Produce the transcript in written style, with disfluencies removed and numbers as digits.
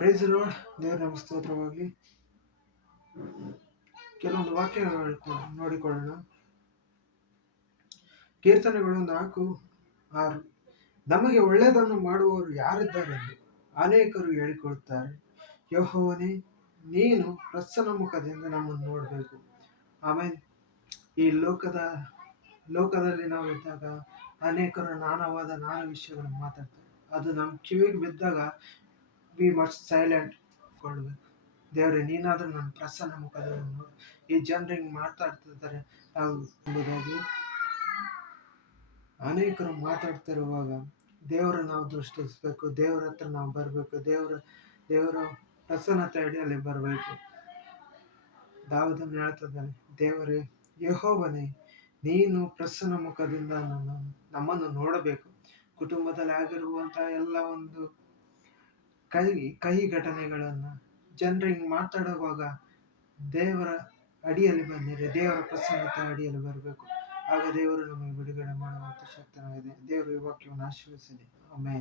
Price lord. ದೇವರ ನಮ್ಮ ಸ್ತೋತ್ರವಾಗಿ ಕೆಲವೊಂದು ವಾಕ್ಯಗಳು ನೋಡಿಕೊಳ್ಳೋಣ. ಕೀರ್ತನೆಗಳು 4:6. ನಮಗೆ ಒಳ್ಳೆಯದನ್ನು ಮಾಡುವವರು ಯಾರಿದ್ದಾರೆಂದು ಅನೇಕರು ಹೇಳಿಕೊಳ್ಳುತ್ತಾರೆ. ಯೆಹೋವನೇ, ನೀನು ಪ್ರಸನ್ನ ಮುಖದಿಂದ ನಮ್ಮನ್ನು ನೋಡಬೇಕು. ಆಮೇಲೆ ಈ ಲೋಕದಲ್ಲಿ ನಾವು ಇದ್ದಾಗ ಅನೇಕರು ನಾನಾವಾದ ವಿಷಯಗಳನ್ನು ಮಾತಾಡ್ತಾರೆ. ಅದು ನಮ್ಮ ಕಿವಿಗೆ ಬಿದ್ದಾಗ ವಿ ಮಸ್ಟ್ ಸೈಲೆಂಟ್ ಕೊಡ್ಬೇಕು. ದೇವರೇ, ನೀನಾದ್ರೂ ನನ್ನ ಪ್ರಸನ್ನ ಮುಖದಲ್ಲಿ ನೋಡು. ಈ ಜನರು ಹಿಂಗೆ ಮಾತಾಡ್ತಿರ್ತಾರೆ ನಾವು ಎಂಬುದಾಗಿ ಅನೇಕರು ಮಾತಾಡ್ತಿರುವಾಗ ದೇವರ ನಾವು ದೃಷ್ಟಿಸಬೇಕು. ದೇವರ ಹತ್ರ ನಾವು ಬರಬೇಕು. ದೇವರ ಪ್ರಸನ್ನತೆ ಅಡಿಯಲ್ಲಿ ಬರಬೇಕು. ದಾವೀದನು ಹೇಳ್ತಿದ್ದಾನೆ, ದೇವರೇ, ಯೆಹೋವನೇ, ನೀನು ಪ್ರಸನ್ನ ಮುಖದಿಂದ ನಮ್ಮನ್ನು ನೋಡಬೇಕು. ಕುಟುಂಬದಲ್ಲಿ ಆಗಿರುವಂತಹ ಎಲ್ಲ ಒಂದು ಕಹಿ ಘಟನೆಗಳನ್ನು ಜನರು ಹಿಂಗೆ ಮಾತಾಡುವಾಗ ದೇವರ ಅಡಿಯಲ್ಲಿ ಬಂದಿದೆ. ದೇವರ ಪ್ರಸನ್ನತೆ ಅಡಿಯಲ್ಲಿ ಬರಬೇಕು. ಆಗ ದೇವರು ನಮಗೆ ಬಿಡುಗಡೆ ಮಾಡುವಂತ ಶಕ್ತನಾಗಿದೆ. ದೇವರು ಈ ವಾಕ್ಯವನ್ನು ಆಶೀರ್ವದಿಸಲಿ. ಆಮೆನ್.